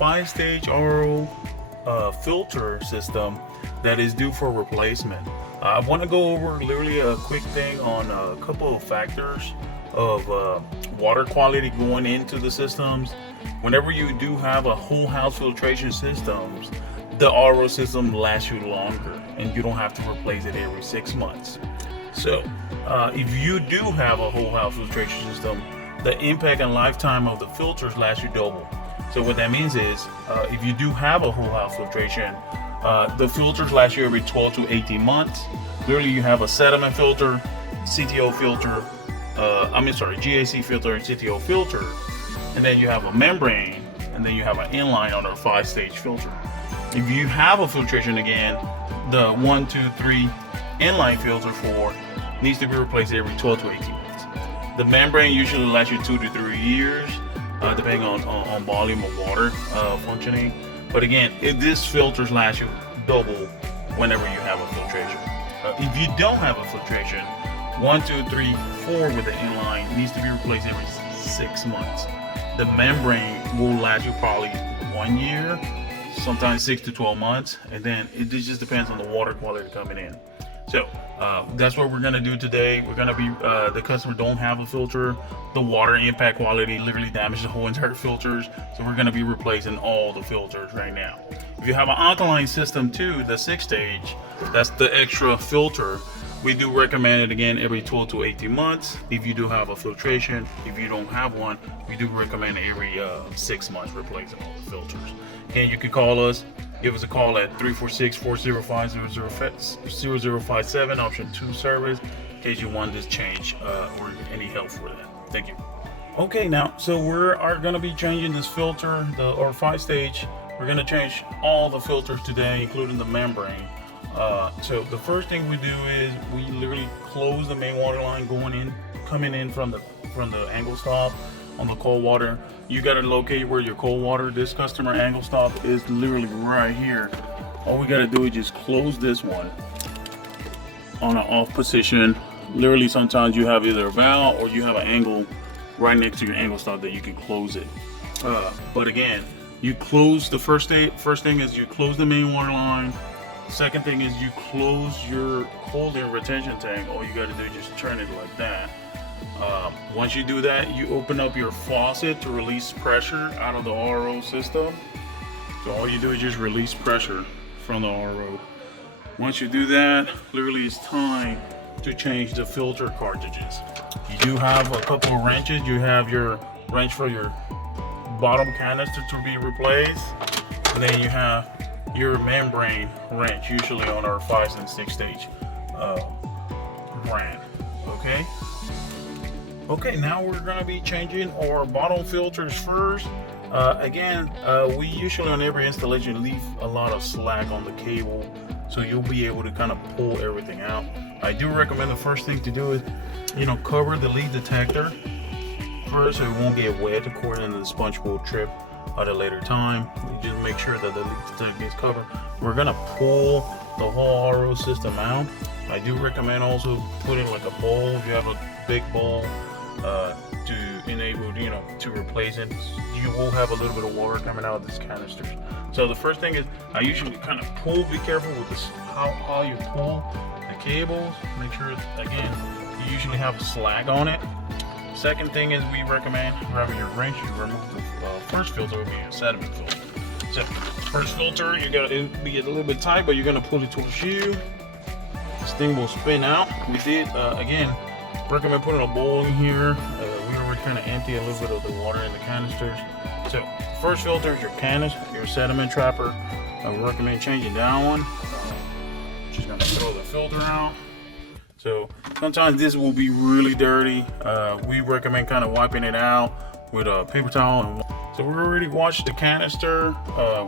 5-stage RO filter system that is due for replacement. I want to go over literally a quick thing on a couple of factors of water quality going into the systems. Whenever you do have a whole house filtration systems, the RO system lasts you longer and you don't have to replace it every 6 months. So if you do have a whole house filtration system, the impact and lifetime of the filters lasts you double. So what that means is if you do have a whole house filtration, the filters last you every 12 to 18 months. Literally, you have a sediment filter, CTO filter, GAC filter and CTO filter, and then you have a membrane, and then you have an inline on a 5-stage filter. If you have a filtration again, the 1, 2, 3 inline filter 4 needs to be replaced every 12 to 18 months. The membrane usually lasts you 2 to 3 years, depending on volume of water functioning. But again, if this filters last you double whenever you have a filtration. If you don't have a filtration, 1, 2, 3, 4 with the inline needs to be replaced every 6 months. The membrane will last you probably 1 year, sometimes 6 to 12 months, and then it just depends on the water quality coming in. So that's what we're gonna do today. We're gonna be the customer don't have a filter. The water impact quality literally damaged the whole entire filters. So we're gonna be replacing all the filters right now. If you have an alkaline system too, the 6-stage, that's the extra filter. We do recommend it again every 12 to 18 months. If you do have a filtration, if you don't have one, we do recommend every 6 months replacing all the filters. Again, you can call us. Give us a call at 346-405-0057, option 2 service, in case you want this change or any help for that. Thank you. Okay, now, so we are going to be changing this filter, or 5-stage. We're going to change all the filters today, including the membrane. So the first thing we do is we literally close the main water line coming in from the angle stop on the cold water. You got to locate where your cold water, this customer angle stop is literally right here. All we got to do is just close this one on an off position. Literally, sometimes you have either a valve or you have an angle right next to your angle stop that you can close it. But again, you close the first thing is you close the main water line. Second thing is you close your cold air retention tank. All you got to do is just turn it like that. Once you do that, you open up your faucet to release pressure out of the RO system. So all you do is just release pressure from the RO. Once you do that, literally it's time to change the filter cartridges. You do have a couple of wrenches. You have your wrench for your bottom canister to be replaced. And then you have your membrane wrench, usually on our 5 and 6-stage brand. Okay, now we're gonna be changing our bottom filters first. We usually on every installation leave a lot of slack on the cable, so you'll be able to kind of pull everything out. I do recommend the first thing to do is, cover the leak detector first so it won't get wet according to the sponge will trip at a later time. You just make sure that the leak detector is covered. We're gonna pull the whole RO system out. I do recommend also putting like a bowl, if you have a big bowl, to enable, to replace it. You will have a little bit of water coming out of this canisters. So the first thing is I usually kind of pull. Be careful with this, how you pull the cables. Make sure, again, you usually have a slack on it. Second thing is we recommend grabbing your wrench. You remove the first filter, will be a sediment filter. So first filter, it'll be a little bit tight, but you're gonna pull it towards you. This thing will spin out. We did again recommend putting a bowl in here. We already kind of empty a little bit of the water in the canisters. So first filter is your sediment trapper. I would recommend changing that one. Just gonna throw the filter out. So sometimes this will be really dirty. We recommend kind of wiping it out with a paper towel. So we already washed the canister.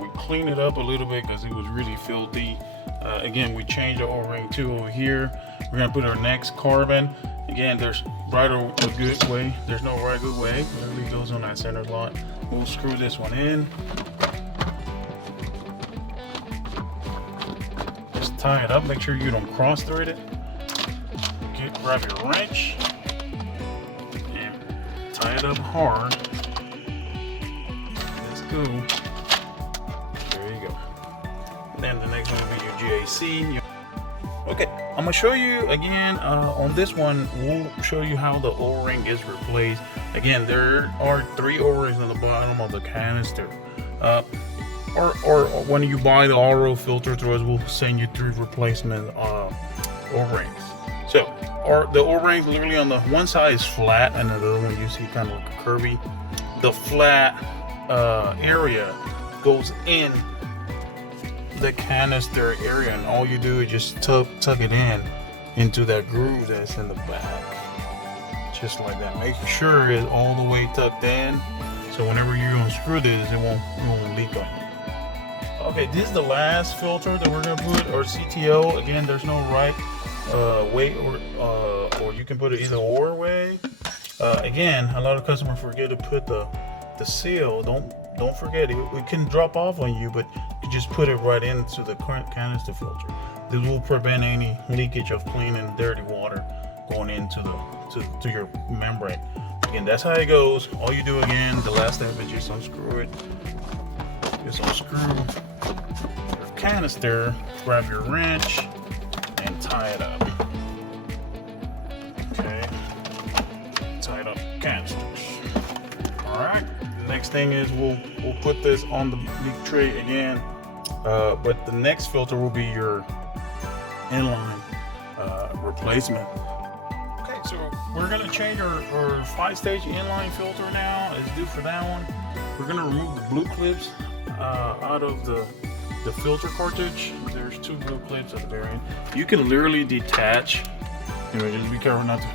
We cleaned it up a little bit because it was really filthy. Again, we changed the O-ring too over here. We're gonna put our next carbon. Again, there's right or a good way. There's no right good way. It really goes on that center slot. We'll screw this one in. Just tie it up. Make sure you don't cross thread it. Grab your wrench and tie it up hard. Let's go. Then the next one will be your GAC. Okay, I'm gonna show you again on this one. We'll show you how the O-ring is replaced. Again, there are 3 O-rings on the bottom of the canister. Or when you buy the RO filter through us, we'll send you 3 replacement O-rings. So, the O-rings literally on the one side is flat, and the other one you see kind of like curvy. The flat area goes in the canister area, and all you do is just tuck it into that groove that's in the back, just like that. Make sure it's all the way tucked in, so whenever you unscrew this, it won't leak on you. Okay, this is the last filter that we're gonna put, or CTO. Again, there's no right way, or you can put it either or way. Again, a lot of customers forget to put the seal. Don't forget it can drop off on you, but you just put it right into the current canister filter. This will prevent any leakage of clean and dirty water going into to your membrane. Again, that's how it goes. All you do again, the last step is just unscrew it. Just unscrew your canister, grab your wrench, and tie it up. Okay, tie it up canisters. All right. Next thing is we'll put this on the leak tray again, but the next filter will be your inline replacement. Okay, so we're gonna change our 5-stage inline filter now. It's due for that one. We're gonna remove the blue clips out of the filter cartridge. There's 2 blue clips at the very end. You can literally detach. Just be careful not to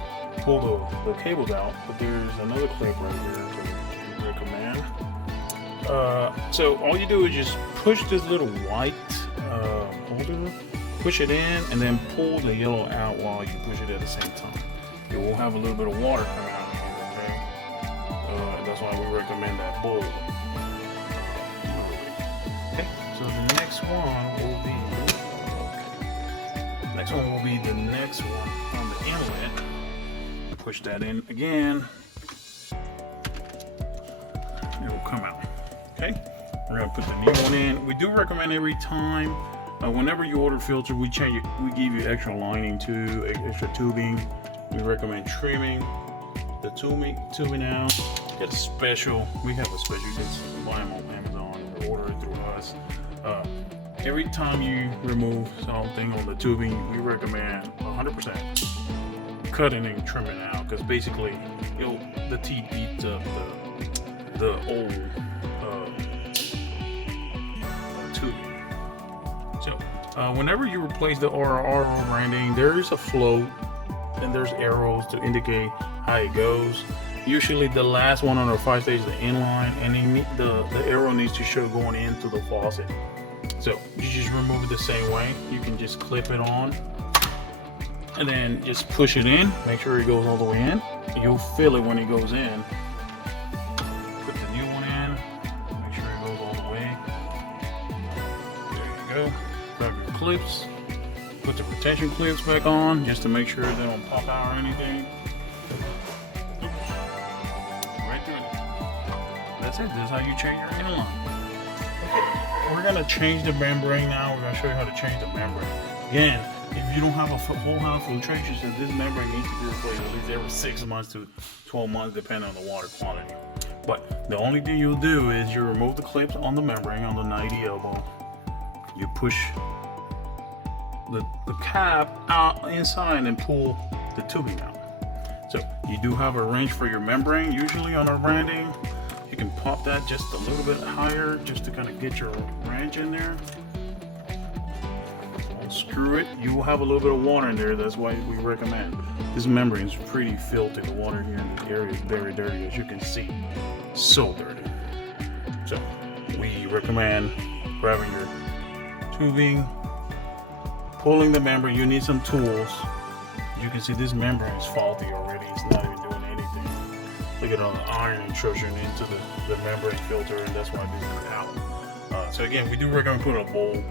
pull the cables out, but there's another clip right here. Recommend. So all you do is just push this little white holder, push it in, and then pull the yellow out while you push it at the same time. It will have a little bit of water coming out of here, okay? That's why we recommend that bowl. Okay, so the next one will be the next one on the inlet. Push that in again. It will come out. Okay, we're gonna put the new one in. We do recommend every time, whenever you order filter, we change it. We give you extra lining too, extra tubing. We recommend trimming the tubing out. Get a special. We have a special. You can buy them on Amazon or order it through us. Every time you remove something on the tubing, we recommend 100% cutting and trimming out, because basically the teeth beats up the old tubing. So whenever you replace the RO branding, there's a float and there's arrows to indicate how it goes. Usually the last one on our 5-stage is the inline, and the arrow needs to show going into the faucet. So you just remove it the same way. You can just clip it on and then just push it in. Make sure it goes all the way in. You'll feel it when it goes in. Put the new one in. Make sure it goes all the way. There you go. Grab your clips. Put the retention clips back on just to make sure they don't pop out or anything. Oops. Right through it. That's it. That's how you change your inline. Okay. We're gonna change the membrane now. We're gonna show you how to change the membrane. Again, if you don't have a whole house filtration system, this membrane needs to be replaced at least every 6 months to 12 months, depending on the water quality. But the only thing you'll do is you remove the clips on the membrane on the 90 elbow. You push the cap out inside and pull the tubing out. So you do have a wrench for your membrane. Usually on our branding, you can pop that just a little bit higher just to kind of get your wrench in there. Screw it. You will have a little bit of water in there. That's why we recommend. This membrane is pretty filthy. The water here in this area is very dirty, as you can see. So dirty. So we recommend grabbing your tubing, pulling the membrane. You need some tools. You can see this membrane is faulty already. It's not even doing anything. Look at all the iron intrusion into the membrane filter, and that's why this is out. So again, we do recommend putting a bowl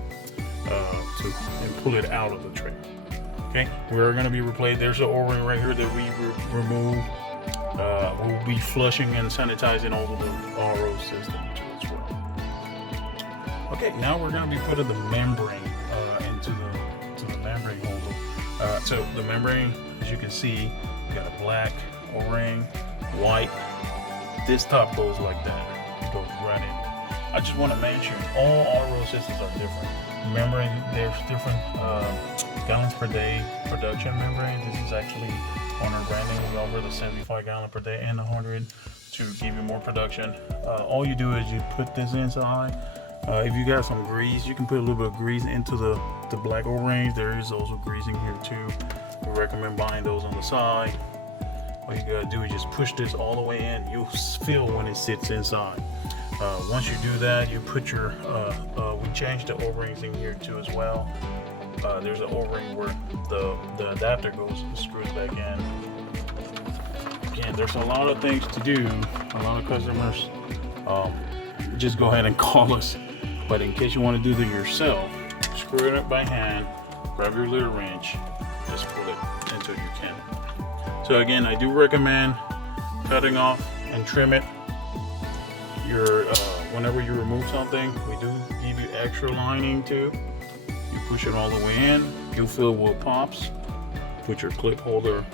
and pull it out of the tray. Okay, we're going to be replaced. There's an O-ring right here that we remove. We'll be flushing and sanitizing all of the RO system too as well. Okay, now we're gonna be putting the membrane into the membrane holder. So the membrane, as you can see, we got a black O-ring, white. This top goes like that. It goes right in. I just want to mention all RO systems are different. Membrane, there's different gallons per day production membrane. This is actually on our branding. We offer the 75 gallon per day and 100 to give you more production. All you do is you put this inside. If you got some grease, you can put a little bit of grease into the black O-rings. There is also grease in here too. We recommend buying those on the side. All you gotta do is just push this all the way in. You'll feel when it sits inside. Once you do that, you put your, we changed the O-rings in here too as well. There's an O-ring where the adapter goes and screws back in. Again, there's a lot of things to do. A lot of customers just go ahead and call us. But in case you want to do it yourself, screw it up by hand, grab your little wrench, just pull it until you can. So again, I do recommend cutting off and trim it. Whenever you remove something, we do give you extra lining too. You push it all the way in, you'll feel what pops. Put your clip holder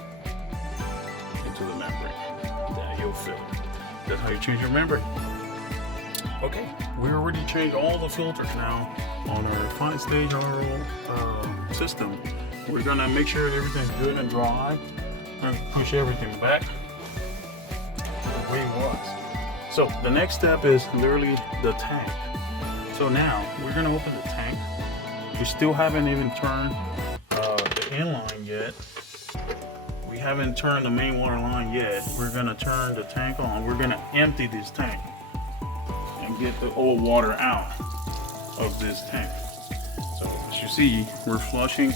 into the membrane. Then you'll feel it. That's how you change your membrane. Okay, we already changed all the filters now on our 5-stage RO system. We're gonna make sure everything's good and dry and push everything back to the way it was. So the next step is literally the tank. So now we're gonna open the tank. We still haven't even turned the inline yet. We haven't turned the main water line yet. We're gonna turn the tank on. We're gonna empty this tank and get the old water out of this tank. So as you see, we're flushing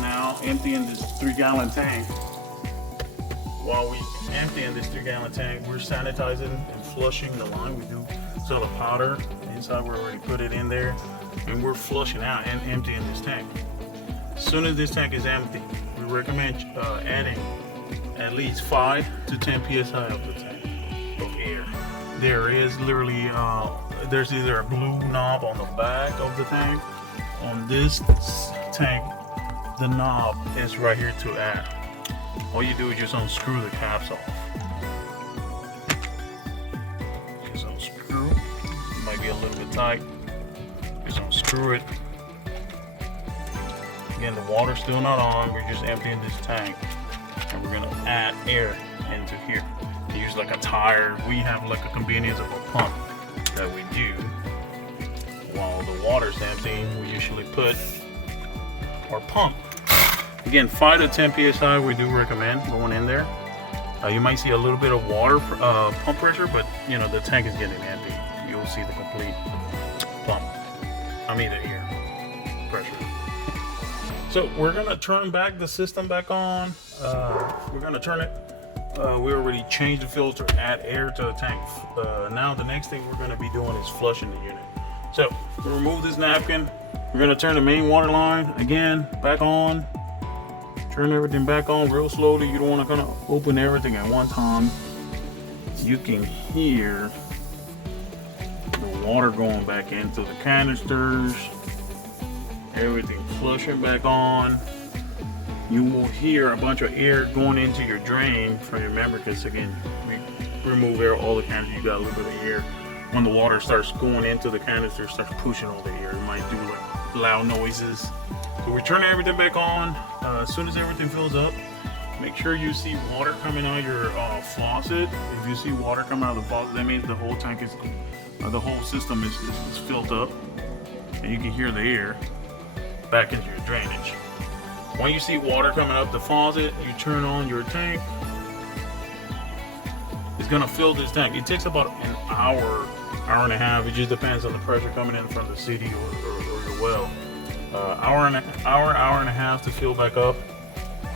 now, emptying this 3-gallon tank. While we emptying this 3-gallon tank, we're sanitizing and flushing the line. We do sell a powder inside. We already put it in there, and we're flushing out and emptying this tank. As soon as this tank is empty, we recommend adding at least 5 to 10 psi of the tank of air. There is literally there's either a blue knob on the back of the tank. On this tank, the knob is right here to add. All you do is just unscrew the caps off. Just unscrew. It might be a little bit tight. Just unscrew it. Again, the water's still not on. We're just emptying this tank, and we're gonna add air into here. You use like a tire. We have like a convenience of a pump that we do. While the water's empty, we usually put our pump. Again, 5 to 10 psi we do recommend going in there. You might see a little bit of water pump pressure, but you know the tank is getting empty. You'll see the complete pump. I mean the air pressure. So we're gonna turn back the system back on. We're gonna turn it. We already changed the filter, add air to the tank. Now the next thing we're gonna be doing is flushing the unit. So we remove this napkin. We're gonna turn the main water line again back on. Turn everything back on real slowly. You don't want to kind of open everything at one time. You can hear the water going back into the canisters. Everything flushing back on. You will hear a bunch of air going into your drain from your membrane, because again, we remove air all the canisters. You got a little bit of air. When the water starts going into the canister, starts pushing all the air. It might do like loud noises. So we're turning everything back on. As soon as everything fills up, make sure you see water coming out of your faucet. If you see water coming out of the faucet, that means the whole tank is, the whole system is filled up, and you can hear the air back into your drainage. When you see water coming up the faucet, you turn on your tank. It's gonna fill this tank. It takes about an hour, hour and a half. It just depends on the pressure coming in from the city or your well. Hour and a half to fill back up.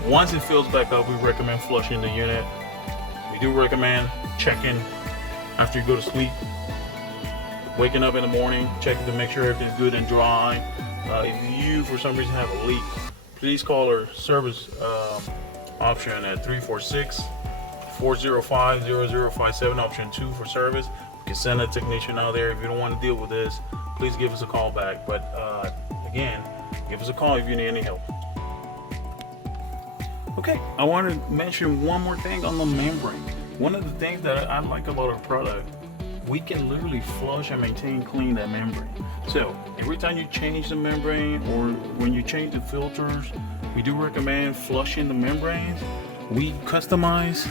Once it fills back up, we recommend flushing the unit. We do recommend checking after you go to sleep, waking up in the morning, checking to make sure everything's good and dry. If you for some reason have a leak, please call our service option at 346-405-0057, option 2 for service. We can send a technician out there. If you don't want to deal with this, please give us a call back. But again, give us a call if you need any help. Okay, I want to mention one more thing on the membrane. One of the things that I like about our product, we can literally flush and maintain clean that membrane. So every time you change the membrane or when you change the filters, we do recommend flushing the membranes. We customize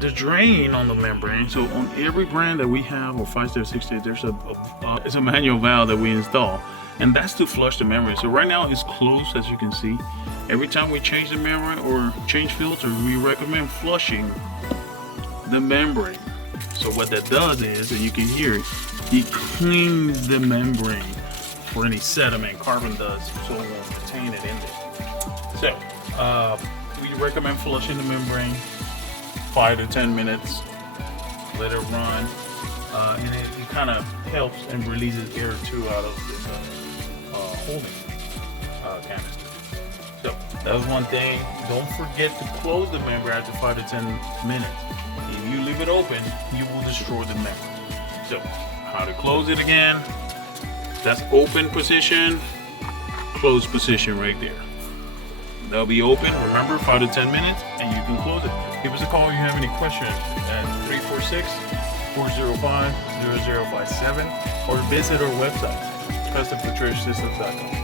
the drain on the membrane. So on every brand that we have, or 5-step, 6-step, there's it's a manual valve that we install, and that's to flush the membrane. So right now it's closed, as you can see. Every time we change the membrane or change filters, we recommend flushing the membrane. So what that does is, and you can hear it cleans the membrane for any sediment, carbon dust, so it won't contain it in there. So we recommend flushing the membrane 5 to 10 minutes. Let it run, and it kind of helps and releases air too out of this holding canister. So that was one thing. Don't forget to close the membrane after 5 to 10 minutes. If you leave it open, you will destroy the membrane. So how to close it again? That's open position, closed position right there. They'll be open, remember, 5 to 10 minutes, and you can close it. Give us a call if you have any questions at 346-405-0057 or visit our website, customfiltrationsystems.com.